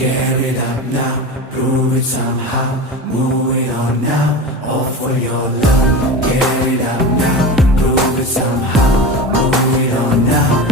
Get it up now, prove it somehow. Move it on now, all for your love. Get it up now, prove it somehow. Move it on now.